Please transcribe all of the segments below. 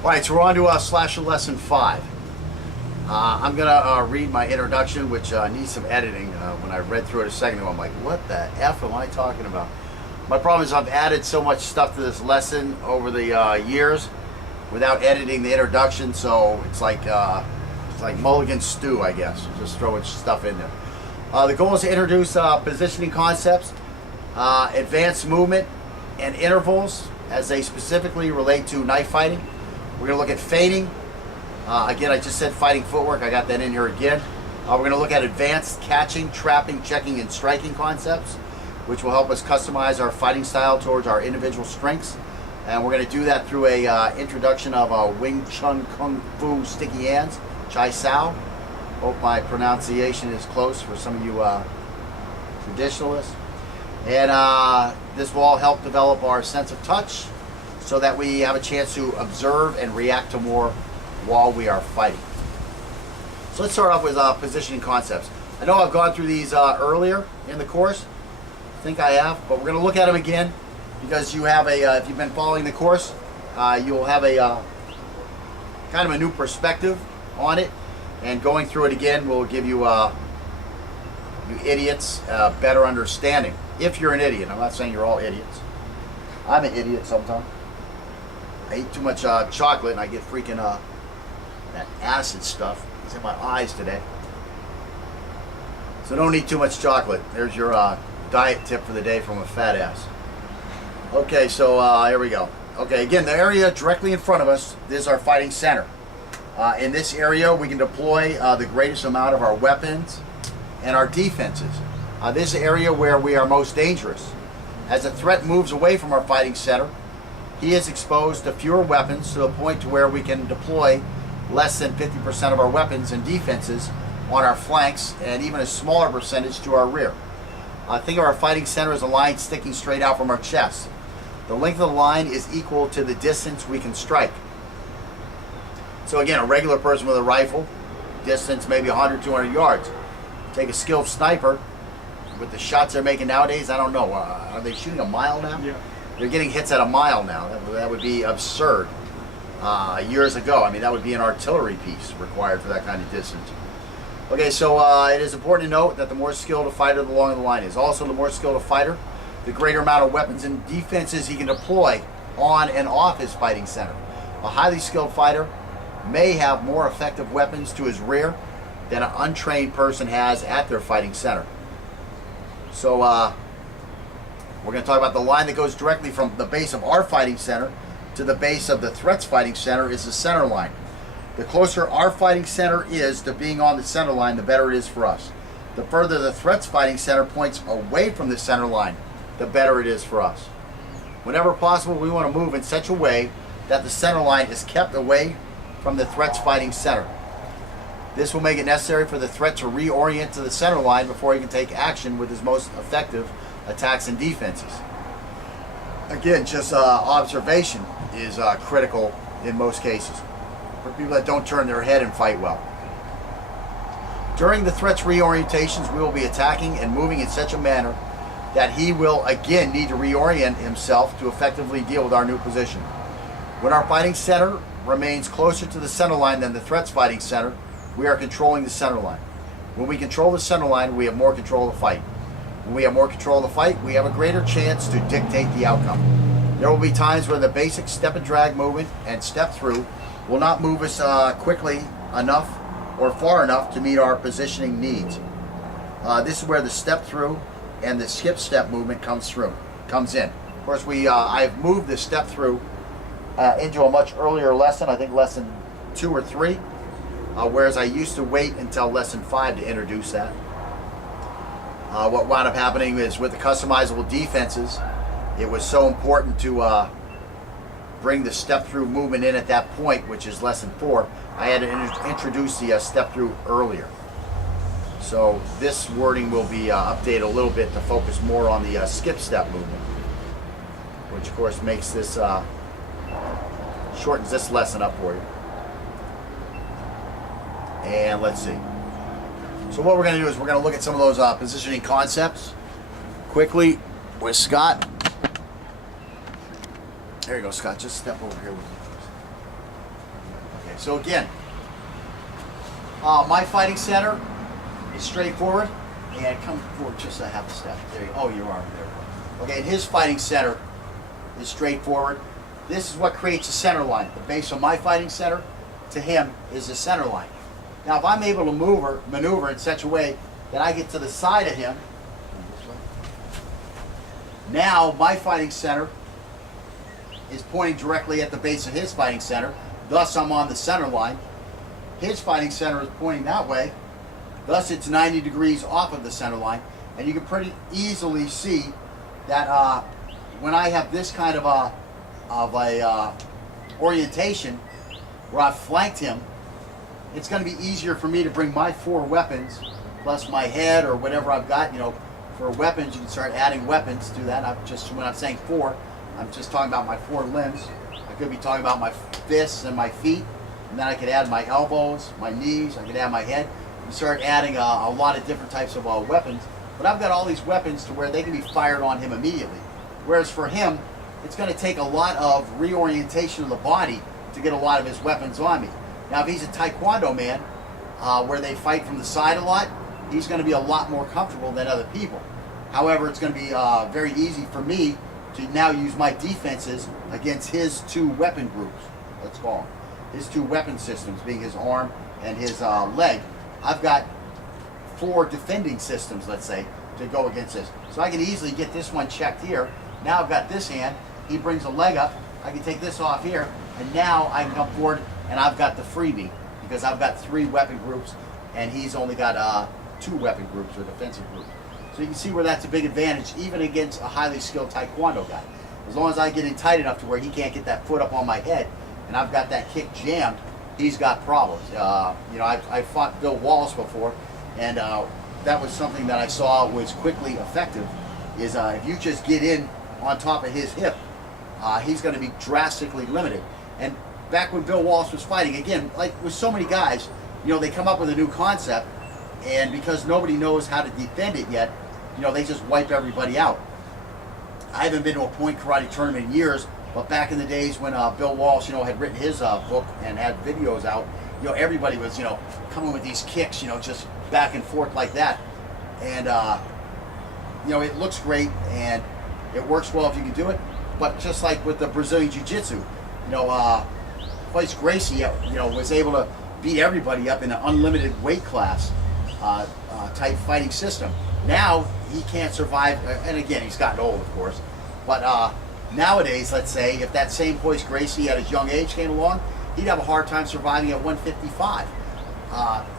All right, so we're on to Slasher Lesson 5. I'm going to read my introduction, which needs some editing. When I read through it a second ago, I'm like, what the F am I talking about? My problem is I've added so much stuff to this lesson over the years without editing the introduction, so it's like mulligan stew, I guess. Just throwing stuff in there. The goal is to introduce positioning concepts, advanced movement, and intervals as they specifically relate to knife fighting. We're going to look at feinting. Again, I just said fighting footwork. I got that in here again. We're going to look at advanced catching, trapping, checking, and striking concepts, which will help us customize our fighting style towards our individual strengths. And we're going to do that through a introduction of Wing Chun Kung Fu Sticky Hands, Chai Sao. Hope my pronunciation is close for some of you traditionalists. And this will all help develop our sense of touch so that we have a chance to observe and react to more while we are fighting. So let's start off with positioning concepts. I know I've gone through these earlier in the course. I think I have, but we're going to look at them again because you have a, if you've been following the course, you'll have a kind of a new perspective on it, and going through it again will give you, you idiots, better understanding. If you're an idiot, I'm not saying you're all idiots. I'm an idiot sometimes. I eat too much chocolate and I get freaking that acid stuff. It's in my eyes today. So don't eat too much chocolate. There's your diet tip for the day from a fat ass. Okay, so here we go. Okay, again, the area directly in front of us, this is our fighting center. In this area, we can deploy the greatest amount of our weapons and our defenses. This is the area where we are most dangerous. As a threat moves away from our fighting center, he is exposed to fewer weapons to the point to where we can deploy less than 50% of our weapons and defenses on our flanks and even a smaller percentage to our rear. Think of our fighting center as a line sticking straight out from our chest. The length of the line is equal to the distance we can strike. So again, a regular person with a rifle, distance maybe 100, 200 yards. Take a skilled sniper, with the shots they're making nowadays, I don't know. Are they shooting a mile now? Yeah. They're getting hits at a mile now. That would be absurd. Years ago, I mean, that would be an artillery piece required for that kind of distance. Okay, so it is important to note that the more skilled a fighter, the longer the line is. Also, the more skilled a fighter, the greater amount of weapons and defenses he can deploy on and off his fighting center. A highly skilled fighter may have more effective weapons to his rear than an untrained person has at their fighting center. So we're going to talk about the line that goes directly from the base of our fighting center to the base of the threat's fighting center is the center line. The closer our fighting center is to being on the center line, the better it is for us. The further the threat's fighting center points away from the center line, the better it is for us. Whenever possible, we want to move in such a way that the center line is kept away from the threat's fighting center. This will make it necessary for the threat to reorient to the center line before he can take action with his most effective attacks and defenses. Again, just observation is critical in most cases for people that don't turn their head and fight well. During the threat's reorientations, we will be attacking and moving in such a manner that he will again need to reorient himself to effectively deal with our new position. When our fighting center remains closer to the center line than the threat's fighting center, we are controlling the center line. When we control the center line, we have more control of the fight. When we have more control of the fight, we have a greater chance to dictate the outcome. There will be times where the basic step and drag movement and step through will not move us quickly enough or far enough to meet our positioning needs. This is where the step through and the skip step movement comes in. Of course, I've moved the step through into a much earlier lesson, I think lesson 2 or 3. Whereas I used to wait until lesson 5 to introduce that. What wound up happening is with the customizable defenses, it was so important to bring the step-through movement in at that point, which is lesson 4. I had to introduce the step-through earlier. So this wording will be updated a little bit to focus more on the skip-step movement, which of course makes this, shortens this lesson up for you. And let's see. So what we're going to do is we're going to look at some of those positioning concepts quickly with Scott. There you go, Scott. Just step over here with me. so again, my fighting center is straightforward. And come forward just a half a step. There you go. Oh, your arm there. Okay, and his fighting center is straightforward. This is what creates a center line. The base of my fighting center to him is the center line. Now, if I'm able to maneuver in such a way that I get to the side of him, now my fighting center is pointing directly at the base of his fighting center. Thus, I'm on the center line. His fighting center is pointing that way. Thus, it's 90 degrees off of the center line. And you can pretty easily see that when I have this kind of a orientation where I've flanked him, it's going to be easier for me to bring my 4 weapons plus my head or whatever I've got. You know, for weapons, you can start adding weapons to that. When I'm saying 4, I'm just talking about my 4 limbs. I could be talking about my fists and my feet, and then I could add my elbows, my knees. I could add my head. You start adding a lot of different types of weapons, but I've got all these weapons to where they can be fired on him immediately. Whereas for him, it's going to take a lot of reorientation of the body to get a lot of his weapons on me. Now, if he's a Taekwondo man, where they fight from the side a lot, he's going to be a lot more comfortable than other people. However, it's going to be very easy for me to now use my defenses against his 2 weapon groups, let's call them. His 2 weapon systems, being his arm and his leg. I've got 4 defending systems, let's say, to go against this. So I can easily get this one checked here. Now I've got this hand. He brings a leg up. I can take this off here. And now I can come forward and I've got the freebie because I've got 3 weapon groups and he's only got 2 weapon groups or defensive groups. So you can see where that's a big advantage even against a highly skilled Taekwondo guy. As long as I get in tight enough to where he can't get that foot up on my head and I've got that kick jammed, he's got problems. You know, I fought Bill Wallace before, and that was something that I saw was quickly effective, is if you just get in on top of his hip, he's going to be drastically limited. And back when Bill Wallace was fighting, again, like with so many guys, you know, they come up with a new concept, and because nobody knows how to defend it yet, you know, they just wipe everybody out. I haven't been to a point karate tournament in years, but back in the days when Bill Walsh, you know, had written his book and had videos out, you know, everybody was, you know, coming with these kicks, you know, just back and forth like that. And, you know, it looks great and it works well if you can do it. But just like with the Brazilian jiu-jitsu, you know, Royce Gracie, you know, was able to beat everybody up in an unlimited weight class type fighting system. Now he can't survive, and again, he's gotten old, of course, but nowadays, let's say, if that same Royce Gracie at his young age came along, he'd have a hard time surviving at 155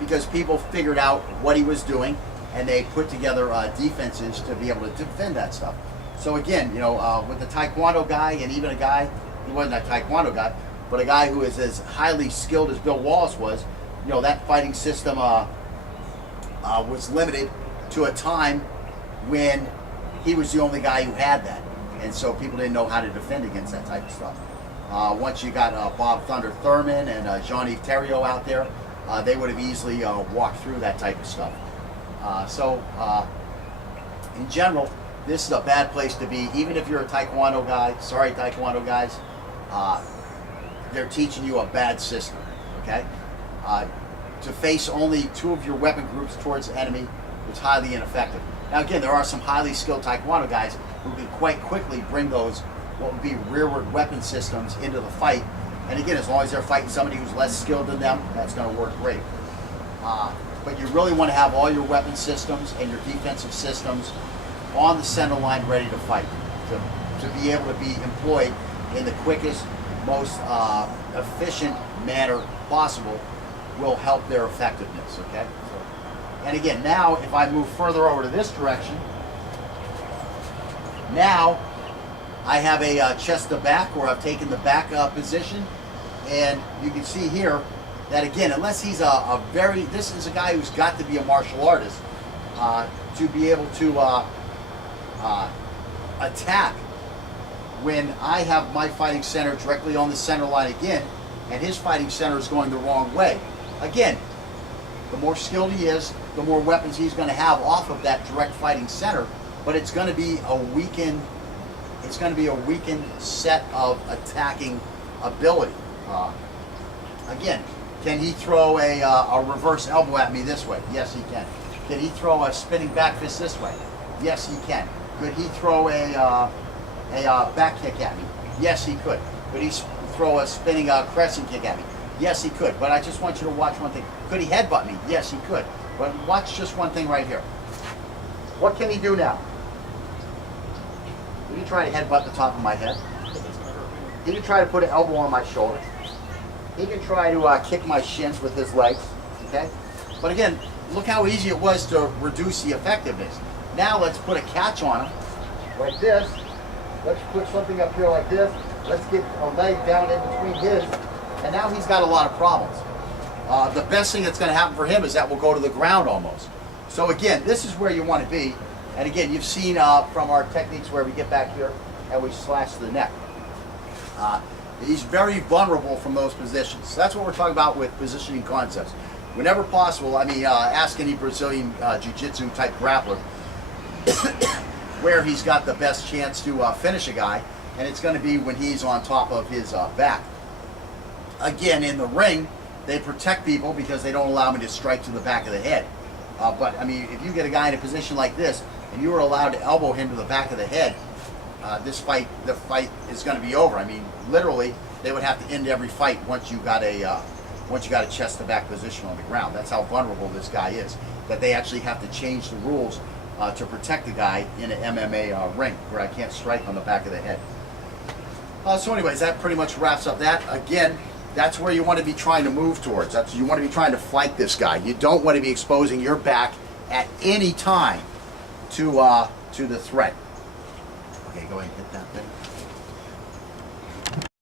because people figured out what he was doing and they put together defenses to be able to defend that stuff. So again, you know, with the Taekwondo guy and even a guy, he wasn't a Taekwondo guy, but a guy who is as highly skilled as Bill Wallace was, you know, that fighting system was limited to a time when he was the only guy who had that. And so people didn't know how to defend against that type of stuff. Once you got Bob Thunder Thurman and Jean-Yves Theriault out there, they would have easily walked through that type of stuff. So in general, this is a bad place to be. Even if you're a Taekwondo guy, sorry Taekwondo guys, they're teaching you a bad system, okay? To face only 2 of your weapon groups towards the enemy is highly ineffective. Now again, there are some highly skilled Taekwondo guys who can quite quickly bring those, what would be rearward weapon systems into the fight. And again, as long as they're fighting somebody who's less skilled than them, that's going to work great. But you really want to have all your weapon systems and your defensive systems on the center line ready to fight, to be able to be employed in the quickest, most efficient manner possible will help their effectiveness, okay? And again, now if I move further over to this direction, now I have a chest to back, or I've taken the back position, and you can see here that again, unless he's this is a guy who's got to be a martial artist to be able to attack when I have my fighting center directly on the center line again, and his fighting center is going the wrong way. Again, the more skilled he is, the more weapons he's going to have off of that direct fighting center, but it's going to be a weakened, set of attacking ability. Again, can he throw a reverse elbow at me this way? Yes, he can. Can he throw a spinning back fist this way? Yes, he can. Could he throw a back kick at me? Yes, he could. Could he throw a spinning crescent kick at me? Yes, he could. But I just want you to watch one thing. Could he headbutt me? Yes, he could. But watch just one thing right here. What can he do now? Did he try to headbutt the top of my head? He can try to put an elbow on my shoulder. He can try to kick my shins with his legs, okay? But again, look how easy it was to reduce the effectiveness. Now let's put a catch on him, like this. Let's put something up here like this. Let's get a leg down in between his, and now he's got a lot of problems. The best thing that's going to happen for him is that we'll go to the ground almost. So again, this is where you want to be. And again, you've seen from our techniques where we get back here and we slash the neck. He's very vulnerable from those positions. So that's what we're talking about with positioning concepts. Whenever possible, I mean, ask any Brazilian jiu-jitsu type grappler where he's got the best chance to finish a guy, and it's going to be when he's on top of his back. Again, in the ring, they protect people because they don't allow me to strike to the back of the head. But I mean, if you get a guy in a position like this and you were allowed to elbow him to the back of the head, the fight is going to be over. I mean, literally, they would have to end every fight once you got a chest to back position on the ground. That's how vulnerable this guy is. That they actually have to change the rules to protect the guy in an MMA ring where I can't strike on the back of the head. So anyways, that pretty much wraps up that. Again, that's where you want to be trying to move towards. You want to be trying to flank this guy. You don't want to be exposing your back at any time to the threat. Okay, go ahead and hit that thing.